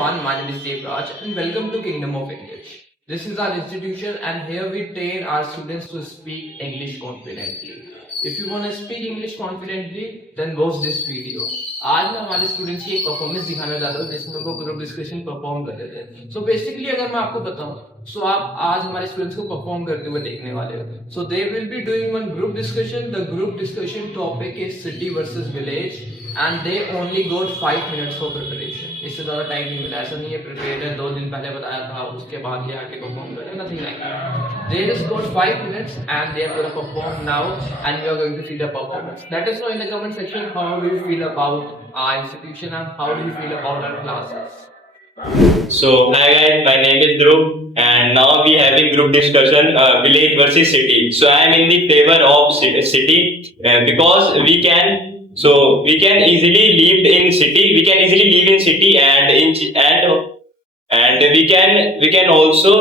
everyone, my name is Devraj and welcome to Kingdom of English. This is our institution and here we train our students to speak English confidently. If you want to speak English confidently, then watch this video. आज मैं हमारे students की एक performance दिखाने जा रहा हूँ जिसमें वो ग्रुप डिस्कशन परफॉर्म कर रहे थे. सो बेसिकली अगर मैं आपको बताऊं सो आप आज हमारे स्टूडेंट्स को परफॉर्म करते हुए देखने वाले हो. So they will be doing one group discussion. The group discussion topic is city versus village and they only got 5 minutes for preparation. इससे ज़्यादा टाइम नहीं मिला. ऐसा नहीं है प्रिपेयर है 2 दिन पहले बताया था उसके बाद ये आके परफॉर्म करें. Nothing like that. They just got 5 minutes and they are going to perform now and we are going to see the performance. Let us know in the comment section how do you feel about our institution and how do you feel about our classes. So hi guys, my name is Dhruv and now we having group discussion village versus city. So I am in the favor of city because we can easily live in city. We can easily live in city and we can also.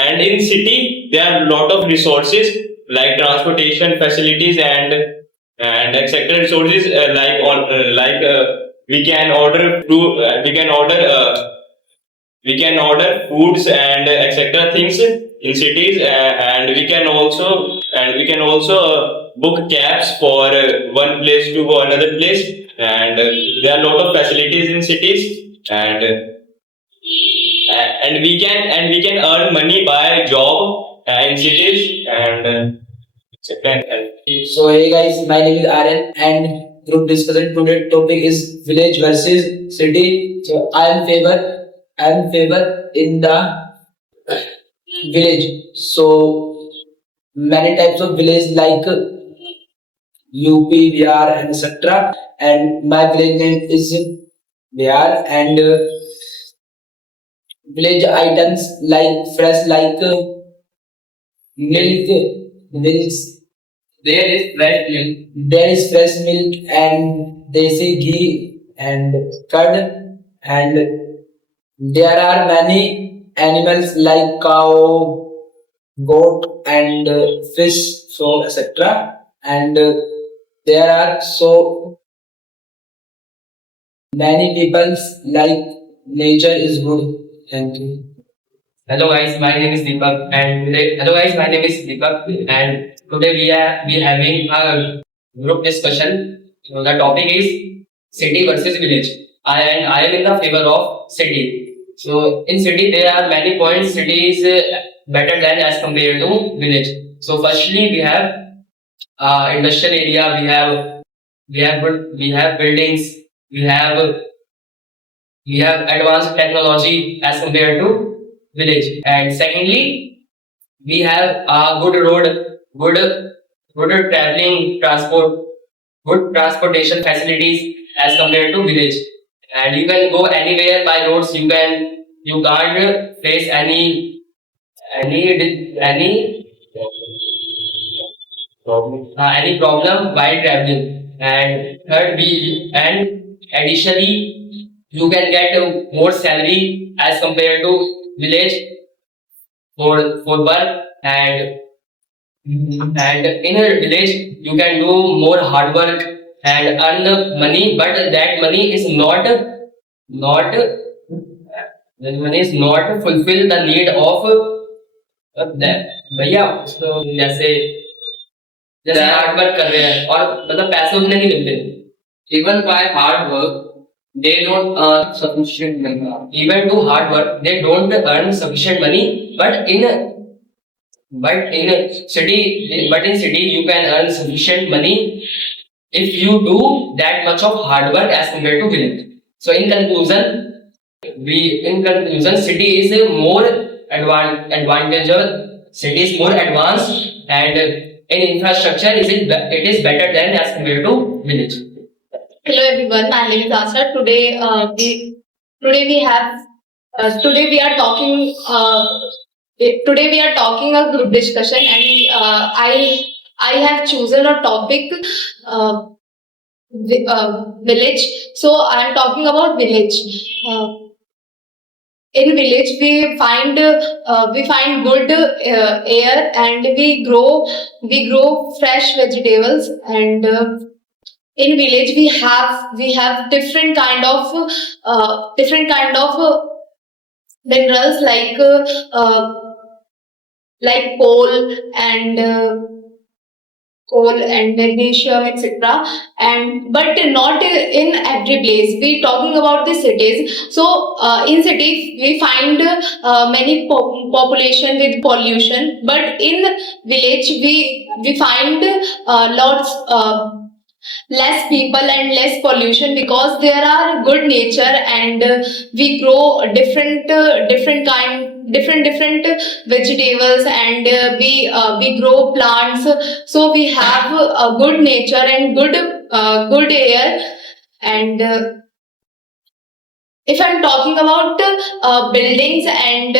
And in city, there are a lot of resources like transportation facilities and etc. resources we can order foods and etc. things in cities and we can also book cabs for one place to another place and there are a lot of facilities in cities and we can earn money by job in cities and So hey guys, my name is Aryan and group discussion today topic is village versus city. So I am favor in the village. So many types of village like UP, Bihar and etc. And my village name is Bihar and village items like fresh like milk. There is fresh milk and desi ghee and curd and there are many animals like cow, goat and fish so etc. And there are so many people like nature is good. Thank you. Hello guys, my name is Deepak and today we are having a group discussion. So the topic is city versus village. I am in the favor of city. So in city there are many points. City is better than as compared to village. So firstly we have industrial area. We have buildings. We have advanced technology as compared to village. And secondly, we have a good road, good transportation facilities as compared to village. And you can go anywhere by roads. You can't face any problem while traveling. And third, additionally, you can get more salary as compared to village for work and in a village you can do more hard work and earn money, but that money is not fulfill the need of that. भैया तो जैसे hard work कर रहे हैं और मतलब पैसे उतने नहीं मिलते. Even by hard work they don't earn sufficient money. Even do hard work they don't earn sufficient money, but in city you can earn sufficient money if you do that much of hard work as compared to village. So in conclusion city is more advantageous. City is more advanced and in infrastructure it is better than as compared to village. Hello everyone, my name is Asha. Today we are talking a group discussion and I have chosen a topic village. So I am talking about village. In village we find good air and we grow fresh vegetables and in village we have different kind of minerals like coal and magnesium, etc. And but not in every place. We talking about the cities. So in cities we find many population with pollution, but in village we find lots. Less people and less pollution because there are good nature, and we grow different vegetables, and we grow plants, so we have a good nature and good air. And if I'm talking about buildings and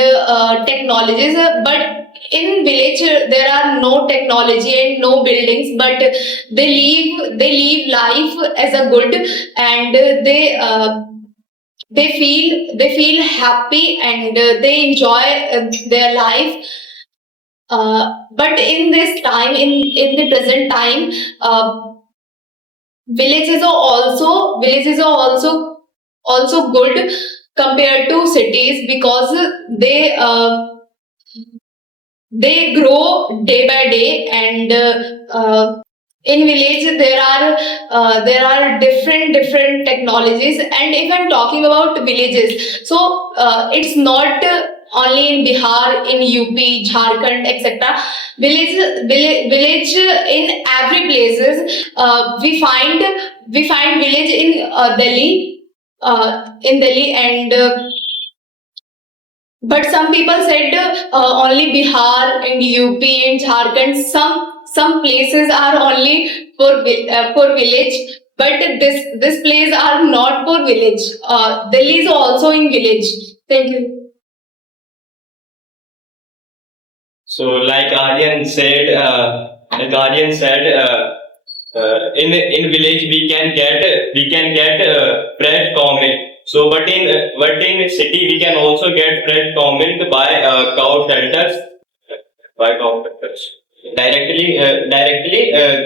technologies, but in village there are no technology and no buildings, but they live life as a good, and they feel happy, and they enjoy their life. But in this time, in the present time, villages are also good compared to cities, because they grow day by day, and in village there are different technologies. And if I'm talking about villages, so it's not only in Bihar, in UP, Jharkhand, etc. Village in every places. We find village in Delhi, and but some people said only Bihar and UP and Jharkhand. Some places are only for village, but this place are not for village. Delhi is also in village. Thank you. So, like Aryan said, in village we can get fresh cow milk. So, but in city we can also get fresh cow milk by cow shelters, directly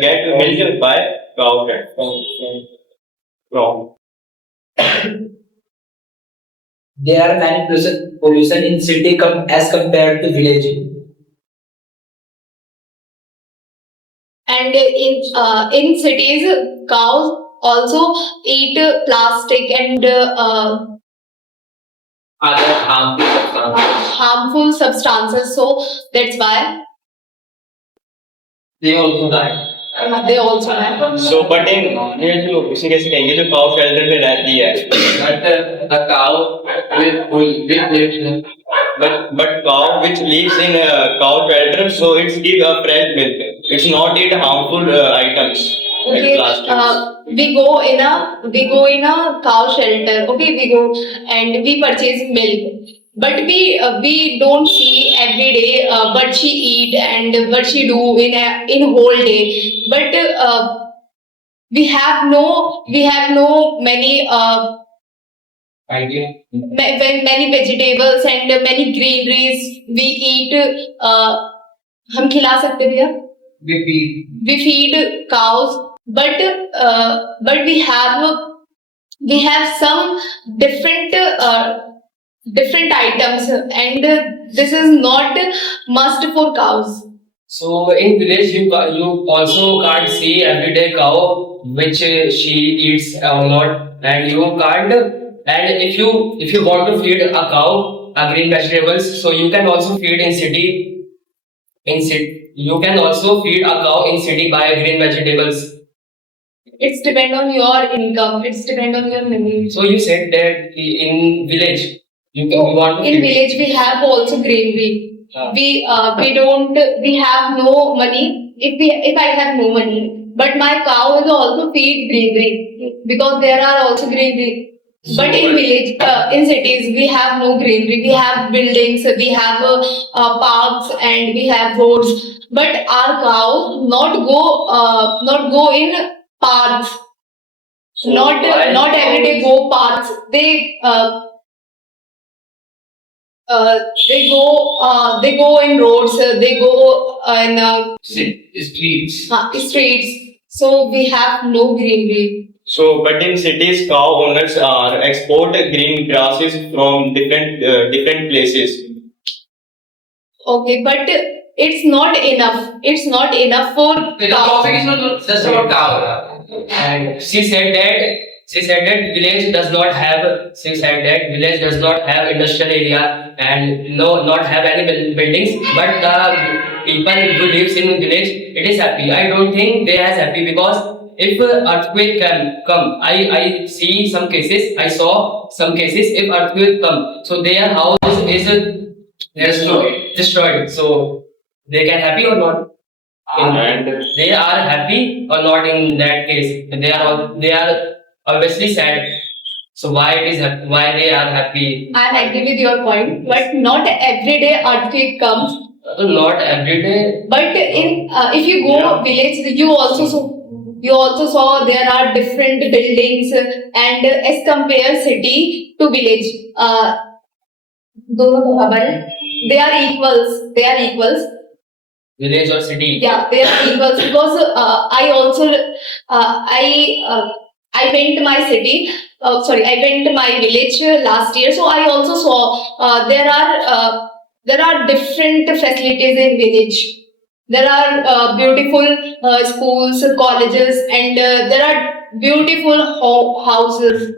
get milk by cow shelters. From. There are many pollution in city as compared to village. And in cities, cows also eat plastic and Other harmful substances. harmful substances. So that's why They also die. they also die. So, but in ये जो इसी कैसे कहेंगे जो cow shelter पे रहती है, But the cow will live. but cow which lives in cow shelter, so it's give a fresh milk. It's not eat harmful items like Okay, plastics. we go in a cow shelter. Okay, we go and we purchase milk, but we don't see every day what she eat and what she do in whole day. But we have no Idea. many vegetables and many greeneries we eat. हम खिला सकते हैं भैया? We feed cows, but we have some different items, and this is not must for cows. So in village, you also can't see everyday cow which she eats or not, and you can't. And if you want to feed a cow green vegetables, so you can also feed in city. You can also feed a cow in city by green vegetables. It's depend on your income. It's depend on your money. So you said that in village you want to In feed. village we have also greenery. Ah. We have no money. If I have no money, but my cow is also feed greenery, because there are also greenery. But in village, in cities, we have no greenery. We have buildings, we have parks, and we have roads. But our cows not go in parks. Not every day go parks. They go in roads. They go in Streets. streets. So we have no greenery. So, but in cities, cow owners are export green grasses from different places. Okay, but it's not enough. It's not enough for The cow. topic is not just about cow. And she said that village does not have industrial area and not have any buildings, but the people who lives in village, it is happy. I don't think they are happy, because if earthquake come, I see some cases, I saw some cases, if earthquake come, so their house is destroyed. So they can happy or not? And They are happy or not in that case? They are obviously sad. So why they are happy? I agree with your point, but not every day earthquake comes. Not every day. But in if you go village, you also saw there are different buildings, and as compare city to village, दोनों बराबर हैं. They are equals. They are equals. Village or city? Yeah, they are equals, because I also I went to my city. I went to my village last year. So I also saw there are different facilities in village. There are beautiful schools, colleges, and there are beautiful houses.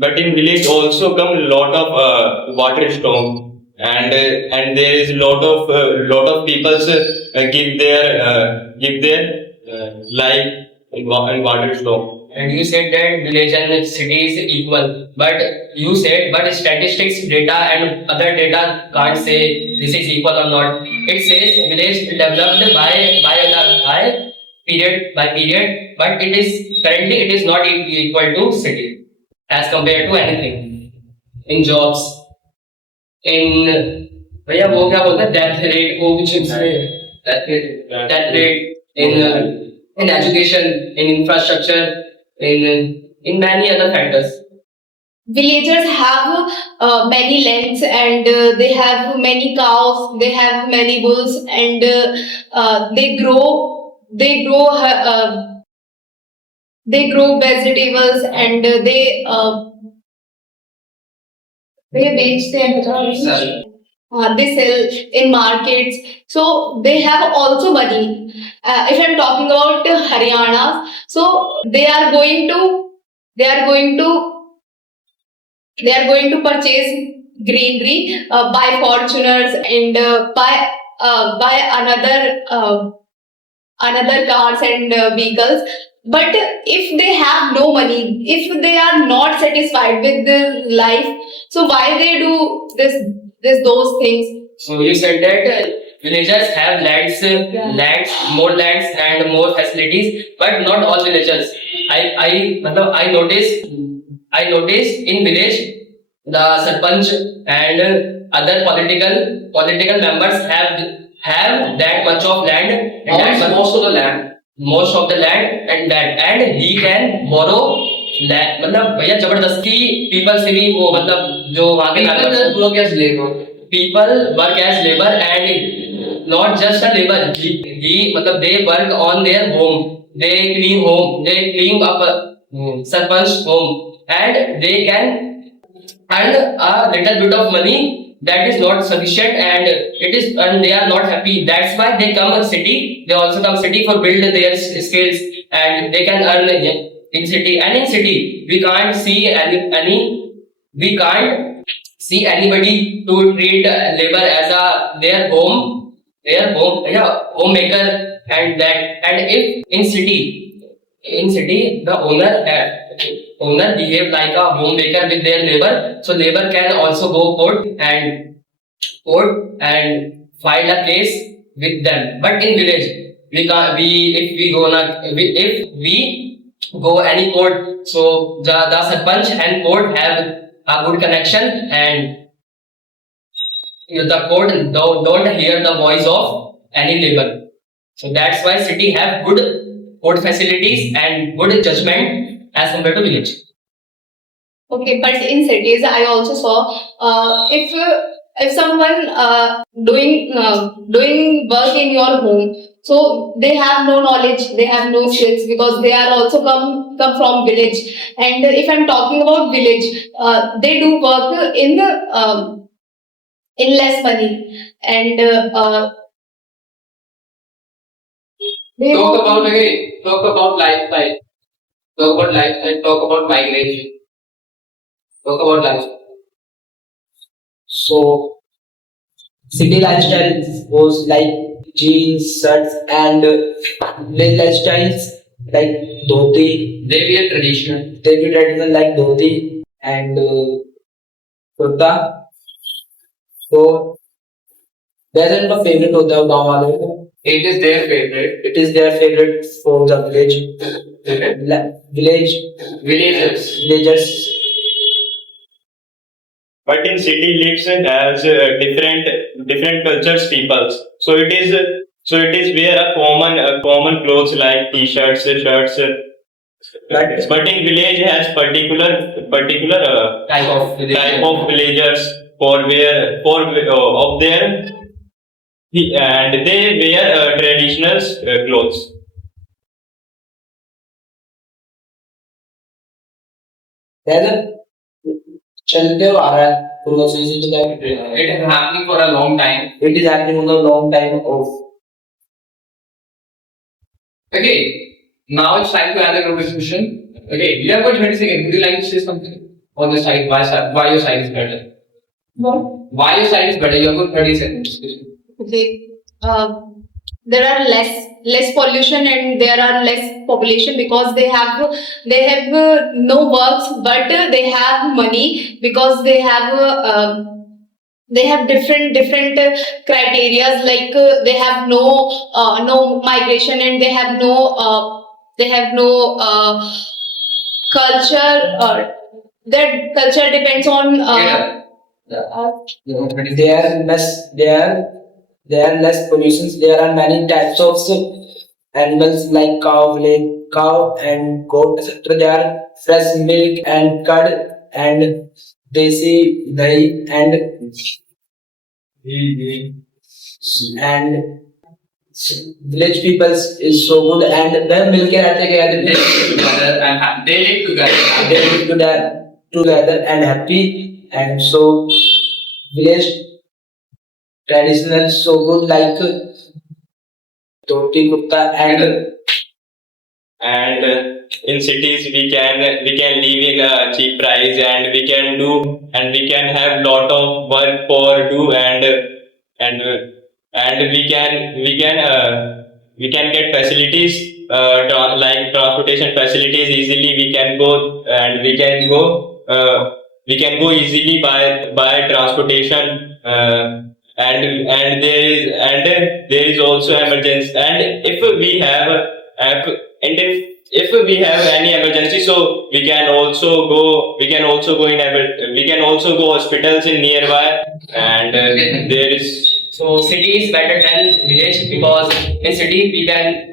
but in village also come lot of water storm, and there is lot of people give their life in water storm. And you said that village and city is equal, but statistics data and other data can't say this is equal or not. It says village developed by period by period, but it is not equal to city as compared to anything. In jobs, in भैया वो क्या बोलते हैं, death rate को कुछ death rate in education, in infrastructure, in many other factors. Villagers have many lands, and they have many cows, they have many bulls, and they grow vegetables, and they बेचते हैं. They sell in markets, so they have also money. If I'm talking about Haryana, so they are going to purchase greenery, buy Fortuners, and buy another cars and vehicles. But if they have no money, if they are not satisfied with their life, so why they do those things? So you said that villagers have more lands and more facilities, but not all villagers. I noticed in village the sarpanch and other political members have that much of land, and most of the land, and he can borrow land. मतलब भैया जबरदस्ती people से भी वो मतलब जो वहाँ के people work as labor, and not just a labor. He मतलब they work on their home. They clean up sarpanch home, and they can earn a little bit of money that is not sufficient, and they are not happy. That's why they come to city. They also come city for build their skills, and they can earn in city. And in city, we can't see anybody to treat labor as their homemaker, and if in city the owner behave like a homemaker with their labor, so labor can also go court and file a case with them. But in village, if we go any court, so the sarpanch and court have a good connection, and the court don't hear the voice of any labor. So that's why city have good court facilities and good judgment as compared to village. Okay, but in cities, I also saw if someone doing work in your home, So they have no knowledge, they have no skills because they are also come from village. And if I'm talking about village, they do work in less money, and they Talk about again. Talk about lifestyle. Talk about lifestyle. Talk about migration. Talk about lifestyle. So city lifestyle was like jeans, shirts, and village lifestyles like dhoti. They wear traditional. They be traditional like dhoti and kurta. So there's a favorite होता है गाँव वालों को. It is their favorite. It is their favorite for the village. Villagers. But in city lives as different cultures peoples. So it is wear a common clothes like t-shirts, shirts. But in village has particular Type of type of villagers of their and they wear traditional clothes. There's a चलते हुए आ रहा है conversation that It is happening for a long time. it is happening on a long time of. Okay. Now it's time to add a group discussion. Okay. You have got 20 seconds. Would you like to say something on the side? Why your side is better? Why your side is better? You have got 30 seconds. Okay. There are less pollution and there are less population because they have no works, but they have money because they have different criterias, like they have no migration and they have no culture, or that culture depends on There are less pollutions. There are many types of animals like cow and goat, etc. There are fresh milk and curd and desi dahi and village people is so good and वह मिलके रहते हैं They live together and they live together. they live together and happy, and so village traditional so good like dhoti kurta And in cities we can live in a cheap price and we can have lot of work for do and we can get facilities like transportation facilities easily. We can go and we can go easily by transportation. And there is also emergency, and if we have any emergency, so we can also go hospitals in nearby, and there is. So city is better than village because in city we can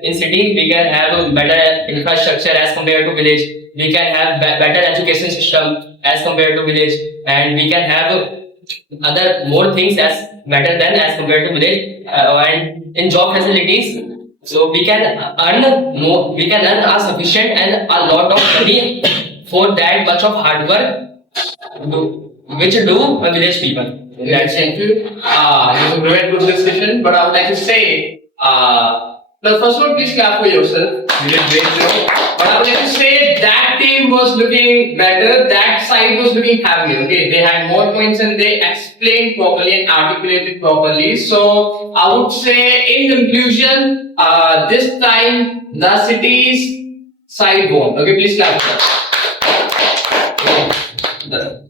have a better infrastructure as compared to village. We can have better education system as compared to village, and we can have other more things as better than as compared to village. And in job facilities, so we can earn more. We can earn a sufficient and a lot of money for that much of hard work which do village people. That's thank you. This is a very good discussion, but I would like to say, first of all, please clap for yourself. You did great job. But I would like to say that team was looking better. That side was looking happier. Okay, they had more points and they explained properly and articulated properly. So I would say, in conclusion, this time the city's side won. Okay, please clap. Okay.